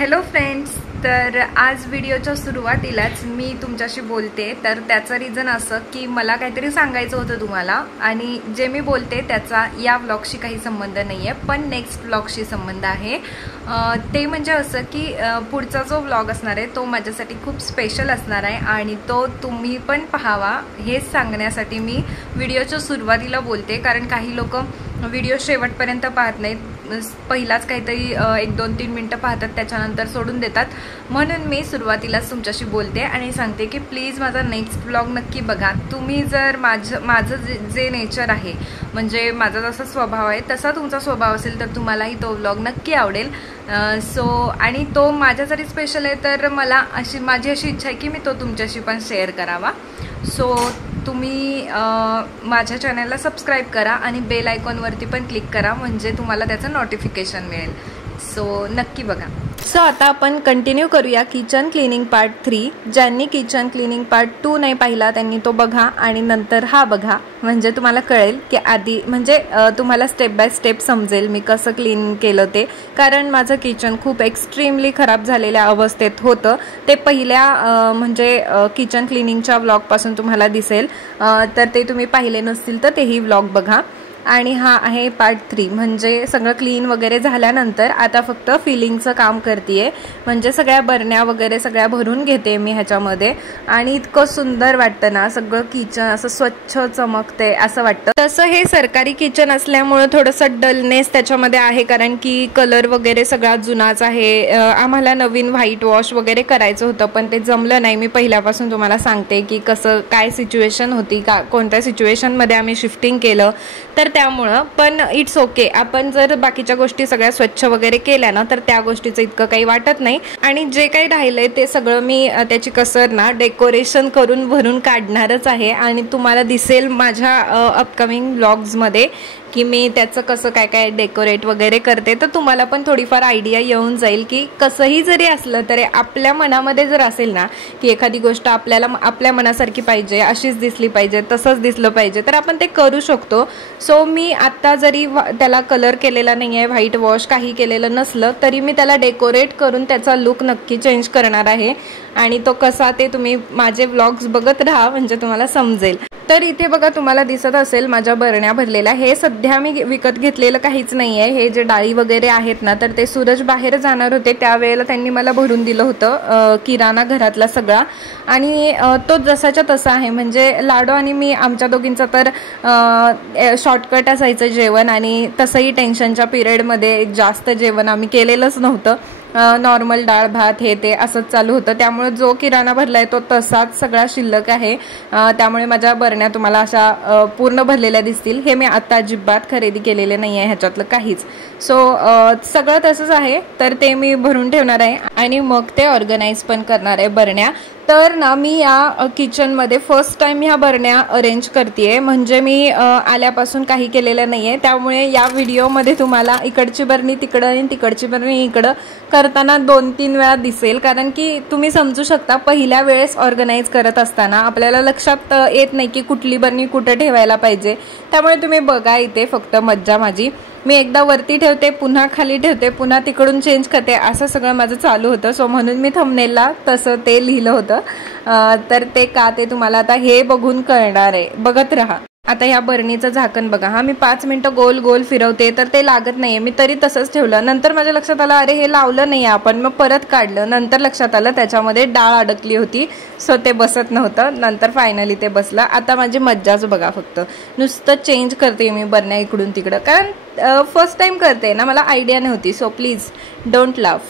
Hello friends, तर आज व्हिडिओच्या सुरुवातीलाच मी तुमच्याशी बोलते. तर त्याचं रिझन असं की मला काहीतरी सांगायचं होतं तुम्हाला, आणि जे मी बोलते त्याचा या व्लॉगशी काही संबंध नाही आहे, पण नेक्स्ट व्लॉगशी संबंध आहे. ते म्हणजे असं की पुढचा जो व्लॉग असणार आहे तो माझ्यासाठी खूप स्पेशल असणार आहे, आणि तो तुम्ही पण पाहावा हेच सांगण्यासाठी मी व्हिडिओच्या सुरुवातीला बोलते. कारण काही लोक व्हिडिओ शेवटपर्यंत पाहत नाहीत, पहिलाच काहीतरी 1-2-3 मिनटं पाहतात, त्याच्यानंतर सोडून देतात. म्हणून मी सुरुवातीलाच तुमच्याशी बोलते आणि सांगते की प्लीज माझा नेक्स्ट व्लॉग नक्की बघा. तुम्ही जर माझं जे नेचर आहे, म्हणजे माझा जसा स्वभाव आहे तसा तुमचा स्वभाव असेल तर तुम्हालाही तो व्लॉग नक्की आवडेल. आणि तो माझ्या जरी स्पेशल आहे तर माझी अशी इच्छा आहे की मी तो तुमच्याशी पण शेअर करावा. सो तुम्ही माझ्या चॅनलला सबस्क्राईब करा आणि बेल आयकॉनवरती पण क्लिक करा, म्हणजे तुम्हाला त्याचं नोटिफिकेशन मिळेल. सो नक्की बघा. सो आता आपण कंटिन्यू करूया किचन क्लिनिंग पार्ट 3. ज्यांनी किचन क्लिनिंग पार्ट 2 नाही पाहिला त्यांनी तो बघा आणि नंतर हा बघा, म्हणजे तुम्हाला कळेल की आधी म्हणजे तुम्हाला स्टेप बाय स्टेप समजेल मी कसं क्लीन केलं ते. कारण माझं किचन खूप एक्स्ट्रीमली खराब झालेल्या अवस्थेत होतं. ते पहिल्या म्हणजे किचन क्लिनिंगच्या व्लॉगपासून तुम्हाला दिसेल. तर ते तुम्ही पाहिले नसतील तर तेही व्लॉग बघा. आणि हा आहे पार्ट 3, म्हणजे सगळं क्लीन वगैरे झाल्यानंतर आता फक्त फिलिंगचं काम करते, म्हणजे सगळ्या बरण्या वगैरे सगळ्या भरून घेते मी ह्याच्यामध्ये. आणि इतकं सुंदर वाटतं ना, सगळं किचन असं स्वच्छ चमकते असं वाटतं. तसं हे सरकारी किचन असल्यामुळं थोडंसं डलनेस त्याच्यामध्ये आहे, कारण की कलर वगैरे सगळा जुनाच आहे. आम्हाला नवीन व्हाईट वॉश वगैरे करायचं होतं पण ते जमलं नाही. मी पहिल्यापासून तुम्हाला सांगते की कसं काय सिच्युएशन होती, कोणत्या सिच्युएशनमध्ये आम्ही शिफ्टिंग केलं. तर त्यामुळं पण इट्स ओके, आपण जर बाकीच्या गोष्टी सगळ्या स्वच्छ वगैरे केल्या ना तर त्या गोष्टीचं इतकं काही वाटत नाही. आणि जे काही राहिलंय ते सगळं मी त्याची कसर ना डेकोरेशन करून भरून काढणारच आहे, आणि तुम्हाला दिसेल माझ्या अपकमिंग व्लॉग्समध्ये की मी त्याचं कसं काय काय डेकोरेट वगैरे करते. तर तुम्हाला पण थोडीफार आयडिया येऊन जाईल की कसंही जरी असलं तरी आपल्या मनामध्ये जर असेल ना की एखादी गोष्ट आपल्याला आपल्या मनासारखी पाहिजे, अशीच दिसली पाहिजे, तसंच दिसलं पाहिजे, तर आपण ते करू शकतो. सो मी आत्ता जरी त्याला कलर केलेला नाही आहे, व्हाईट वॉश काही केलेलं नसलं तरी मी त्याला डेकोरेट करून त्याचा लुक नक्की चेंज करणार आहे. आणि तो कसा ते तुम्ही माझे व्लॉग्स बघत राहा, म्हणजे तुम्हाला समजेल. तर इथे बघा तुम्हाला दिसत असेल माझ्या बरण्या भरलेल्या. हे सध्या मी विकत घेतलेलं काहीच नाही आहे. हे जे डाळी वगैरे आहेत ना, तर ते सूरज बाहेर जाणार होते त्यावेळेला त्यांनी मला भरून दिलं होतं किराणा घरातला सगळा. आणि तो जसाच्या तसा आहे, म्हणजे लाडू आणि मी आमच्या दोघींचं तर शॉर्टकट असायचं जेवण, आणि तसंही टेन्शनच्या पिरियडमध्ये जास्त जेवण आम्ही केलेलंच नव्हतं. नॉर्मल डाळ भात हे ते असंच चालू होतं. त्यामुळे जो किराणा भरलाय तो तसाच सगळा शिल्लक आहे. त्यामुळे माझ्या बरण्या तुम्हाला अशा पूर्ण भरलेल्या दिसतील. हे मी आता अजिबात खरेदी केलेले नाही आहे ह्याच्यातलं काहीच. सो सगळं तसंच आहे, तर ते मी भरून ठेवणार आहे आणि मग ते ऑर्गनाईज पण करणार आहे बरण्या. तर ना मी या किचनमध्ये फर्स्ट टाइम ह्या बरण्या अरेंज करते, म्हणजे मी आल्यापासून काही केलेलं नाही आहे. त्यामुळे या व्हिडिओमध्ये तुम्हाला इकडची बरणी तिकडं आणि तिकडची बरणी इकडं करताना 2-3 वेळा दिसेल, कारण की तुम्ही समजू शकता पहिल्या वेळेस ऑर्गनाईज करत असताना आपल्याला लक्षात येत नाही की कुठली बरणी कुठं ठेवायला पाहिजे. त्यामुळे तुम्ही बघा, इथे फक्त मज्जा माझी. मी एकदा वरती ठेवते, पुन्हा खाली ठेवते, पुन्हा तिकडून चेंज करते, असं सगळं माझं चालू होतं. सो म्हणून मी थंबनेलला तसं ते लिहिलं होतं. तर ते का ते तुम्हाला आता हे बघून कळणार आहे, बघत राहा. आता ह्या बरणीचं झाकण बघा. हा मी 5 मिनिटं गोल गोल फिरवते तर ते लागत नाहीये, मी तरी तसंच ठेवलं. नंतर माझ्या लक्षात आलं अरे हे लावलं नाही आपण, मग परत काढलं. नंतर लक्षात आलं त्याच्यामध्ये डाळ अडकली होती, सो ते बसत नव्हतं. नंतर फायनली ते बसलं. आता माझी मज्जाच बघा, फक्त नुसतं चेंज करते मी बरण्या इकडून तिकडं, कारण फर्स्ट टाइम करते ना, मला आयडिया नव्हती. So please don't laugh.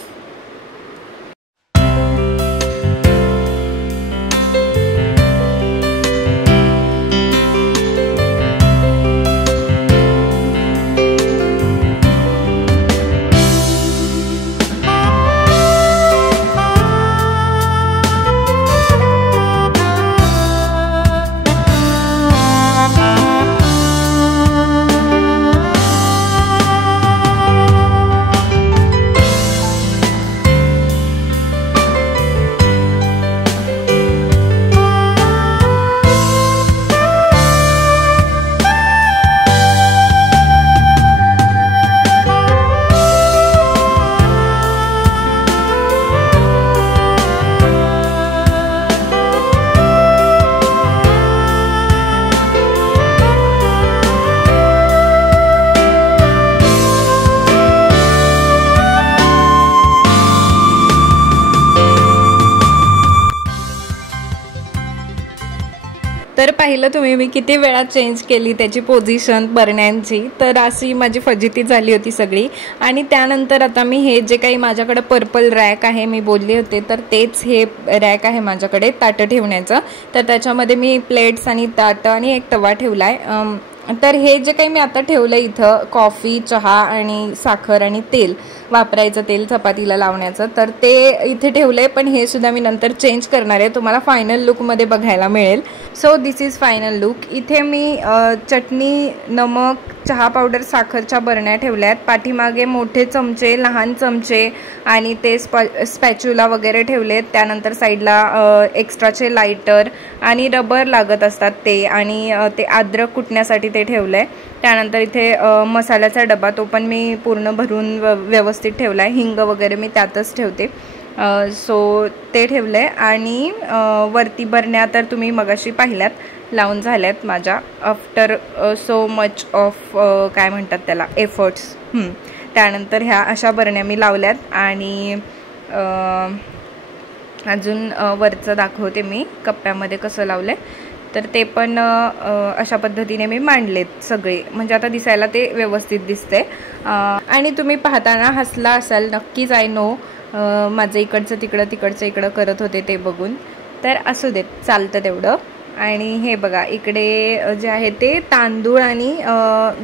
तर पाहिलं तुम्ही मी किती वेळा चेंज केली त्याची पोझिशन बरण्यांची, तर अशी माझी फजिती झाली होती सगळी। आणि त्यानंतर आता मी हे जे काही माझ्याकडे पर्पल रॅक आहे मी बोलले होते, तर तेच हे रॅक आहे माझ्याकडे ताटं ठेवण्याचं। तर त्याच्यामध्ये मी प्लेट्स आणि ताटं आणि एक तवा ठेवलाय। तर हे जे काही मी आता ठेवलं इथं कॉफी, चहा आणि साखर आणि तेल, वापरायचं तेल चपातीला लावण्याचं, तर ते इथे ठेवलंय। पण हे सुद्धा मी नंतर चेंज करणार आहे, तुम्हाला फायनल लुकमध्ये बघायला मिळेल। So this is final look. इथे मी चटणी, नमक, चहा पावडर, साखरच्या बरण्या ठेवल्यात। पाठीमागे मोठे चमचे, लहान चमचे आणि ते स्पॅच्युला वगैरे ठेवलेत। त्यानंतर साईडला एक्स्ट्राचे लायटर आणि रबर लागत असतात ते, आणि ते अद्रक कुटण्यासाठी ते ठेवलंय। त्यानंतर इथे मसाल्याचा डबा, तो पण मी पूर्ण भरून व्यवस्थित ठेवलाय। हिंग वगैरे मी त्यातच ठेवते, सो ते ठेवलंय। आणि वरती बरण्या तर तुम्ही मगाशी पाहिल्यात, लावून झाल्यात माझ्या आफ्टर सो मच ऑफ काय म्हणतात त्याला एफर्ट्स। त्यानंतर ह्या अशा बरण्या मी लावल्यात। आणि अजून वरचं दाखवते मी कप्प्यामध्ये कसं लावलंय, तर ते पण अशा पद्धतीने मी मांडलेत सगळे, म्हणजे आता दिसायला ते व्यवस्थित दिसते। आणि तुम्ही पाहताना हसला असाल नक्कीच, आय नो, माझं इकडचं तिकडं तिकडचं इकडं करत होते ते बघून, तर असू देत, चालतं तेवढं। आणि हे बघा इकडे जे आहे ते तांदूळ आणि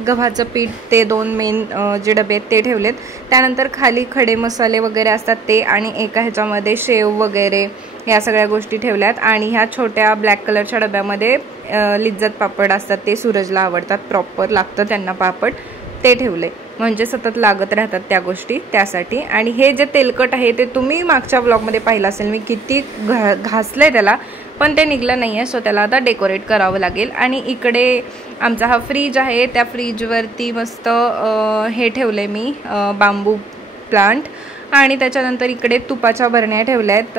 गव्हाचं पीठ, ते दोन मेन जे डबे आहेत ते ठेवलेत। त्यानंतर खाली खडे मसाले वगैरे असतात ते, आणि एका ह्याच्यामध्ये शेव वगैरे या सगळ्या गोष्टी ठेवल्यात। आणि ह्या छोट्या ब्लॅक कलरच्या डब्यामध्ये लिज्जत पापड असतात, ते सूरजला आवडतात, प्रॉपर लागतं त्यांना पापड, ते ठेवले, म्हणजे सतत लागत राहतात त्या गोष्टी, त्यासाठी। आणि हे जे तेलकट आहे ते तुम्ही मागच्या ब्लॉगमध्ये पाहिलं असेल, मी किती घासलंय त्याला, पण ते निघलं नाही आहे, सो त्याला आता डेकोरेट करावं लागेल। आणि इकडे आमचा हा फ्रीज आहे, त्या फ्रीजवरती मस्त हे ठेवले मी बांबू प्लांट। आणि त्याच्यानंतर इकडे तुपाच्या बरण्या ठेवल्या आहेत,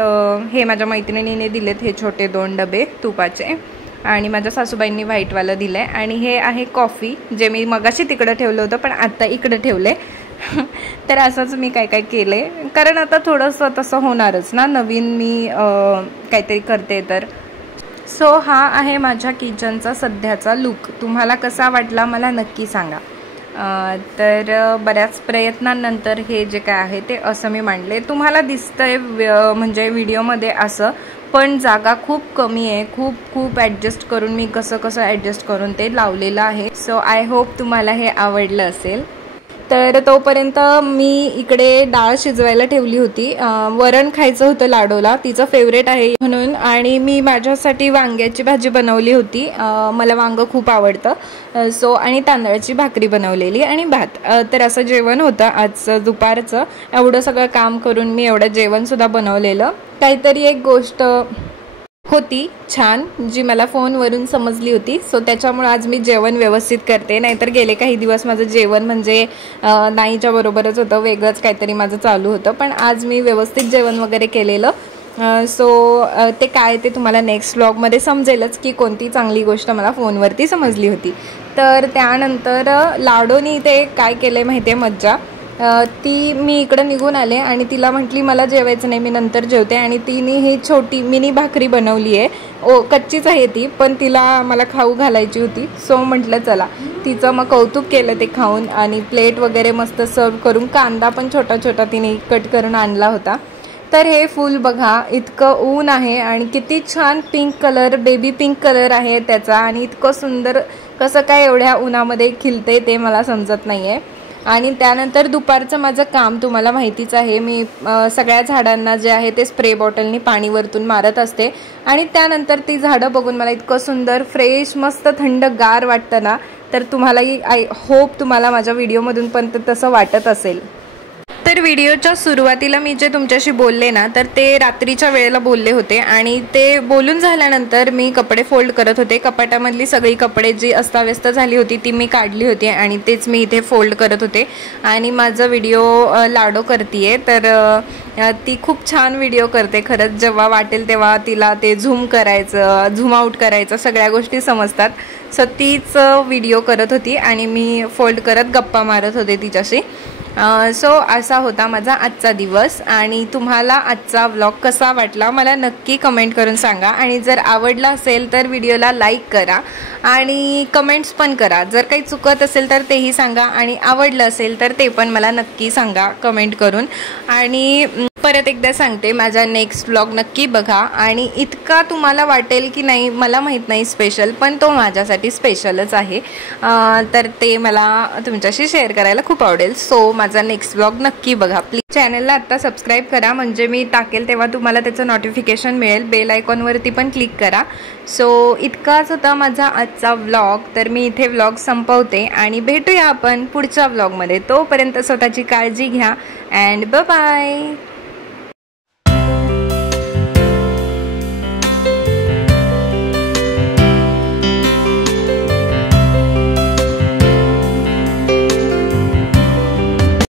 हे माझ्या मैत्रिणीने दिलेत हे छोटे 2 डबे तुपाचे, आणि माझ्या सासूबाईंनी व्हाईटवालं दिलं आहे। आणि हे आहे कॉफी, जे मी मगाशी तिकडं ठेवलं होतं पण आता इकडं ठेवलं आहे। तर असंच मी काय काय केलं आहे, कारण आता थोडंसं तसं होणारच ना, नवीन मी काहीतरी करते तर। सो हा आहे माझ्या किचनचा सध्याचा लुक, तुम्हाला कसा वाटला मला नक्की सांगा। तर बऱ्याच प्रयत्नांनंतर हे जे काय आहे ते असं मी मांडले, तुम्हाला दिसतंय म्हणजे व्हिडिओमध्ये असं, पण जागा खूप कमी आहे, खूप ॲडजस्ट करून मी कसं ॲडजस्ट करून ते लावलेलं आहे। सो आय होप तुम्हाला हे आवडलं असेल। तर तोपर्यंत मी इकडे डाळ शिजवायला ठेवली होती, वरण खायचं होतं लाडोला, तिचं फेवरेट आहे म्हणून, आणि मी माझ्यासाठी वांग्याची भाजी बनवली होती, मला वांगं खूप आवडतं, सो आणि तांदळाची भाकरी बनवलेली आणि भात। तर असं जेवण होतं आज दुपारचं। एवढं सगळं काम करून मी एवढं जेवणसुद्धा बनवलेलं, काहीतरी एक गोष्ट होती छान जी मला फोनवरून समजली होती, सो त्याच्यामुळे आज मी जेवण व्यवस्थित करते। नाहीतर गेले काही दिवस माझं जेवण म्हणजे नाहीच्या बरोबरच होतं, वेगळंच काहीतरी माझं चालू होतं, पण आज मी व्यवस्थित जेवण वगैरे केलेलं। सो ते काय ते तुम्हाला नेक्स्ट व्लॉगमध्ये समजेलच की कोणती चांगली गोष्ट मला फोनवरती समजली होती। तर त्यानंतर लाडोनी इथे काय केलं माहिती आहे मज्जा, ती मी इकडं निघून आले आणि तिला म्हटली मला जेवायचं नाही, मी नंतर जेवते, आणि तिने ही छोटी मिनी भाकरी बनवली आहे, कच्चीच आहे ती, पण तिला मला खाऊ घालायची होती, सो म्हटलं चला, तिचं मग कौतुक केलं ते खाऊन, आणि प्लेट वगैरे मस्त सर्व करून, कांदा पण छोटा छोटा तिने कट करून आणला होता। तर हे फूल बघा, इतकं ऊन आहे आणि किती छान pink colour, baby pink colour आहे त्याचा, आणि इतकं सुंदर कसं काय एवढ्या उन्हामध्ये खिलते ते मला समजत नाही आहे। आणि त्यानंतर दुपारचं माझं काम तुम्हाला माहितीच आहे, मी सगळ्या झाडांना जे आहे ते स्प्रे बॉटलनी पाणी वरतून मारत असते, आणि त्यानंतर ती झाडं बघून मला इतकं सुंदर फ्रेश मस्त थंडगार वाटतं ना, तर तुम्हालाही आय होप तुम्हाला माझ्या व्हिडिओमधून पण तसं वाटत असेल। तर व्हिडिओच्या सुरुवातीला मी जे तुमच्याशी बोलले ना, तर ते रात्रीच्या वेळेला बोलले होते, आणि ते बोलून झाल्यानंतर मी कपडे फोल्ड करत होते, कपाटामधली सगळी कपडे जी अस्ताव्यस्त झाली होती ती मी काढली होती, आणि तेच मी इथे फोल्ड करत होते। आणि माझा व्हिडिओ लाडो करतीये, तर ती खूप छान व्हिडिओ करते खरंच, जेव्हा वाटेल तेव्हा तिला ते झूम करायचं, झूम आउट करायचं, सगळ्या गोष्टी समजतात, सो तीच व्हिडिओ करत होती आणि मी फोल्ड करत गप्पा मारत होते तिच्याशी। सो असा होता माझा आजचा दिवस आणि तुम्हाला आजचा व्लॉग कसा वाटला मला नक्की कमेंट करून सांगा आणि जर आवडला असेल तर व्हिडिओला लाईक करा आणि कमेंट्स पण करा. जर काही चुकत असेल तर तेही सांगा आणि आवडलं असेल तर ते पण मला नक्की सांगा कमेंट करून. आणि परत एकदा सांगते माझा नेक्स्ट व्लॉग नक्की बघा आणि इतका तुम्हाला वाटेल की नाही मला माहीत नाही स्पेशल, पण तो माझ्यासाठी स्पेशलच आहे. तर ते मला तुमच्याशी शेअर करायला खूप आवडेल. सो माझा नेक्स्ट व्लॉग नक्की बघा. प्लीज चॅनलला आत्ता सबस्क्राईब करा म्हणजे मी टाकेल तेव्हा तुम्हाला त्याचं नोटिफिकेशन मिळेल. बेल आयकॉनवरती पण क्लिक करा. सो इतकाच होता माझा आजचा व्लॉग. तर मी इथे व्लॉग संपवते आणि भेटूया आपण पुढच्या व्लॉगमध्ये. तोपर्यंत स्वतःची काळजी घ्या अँड बाय बाय.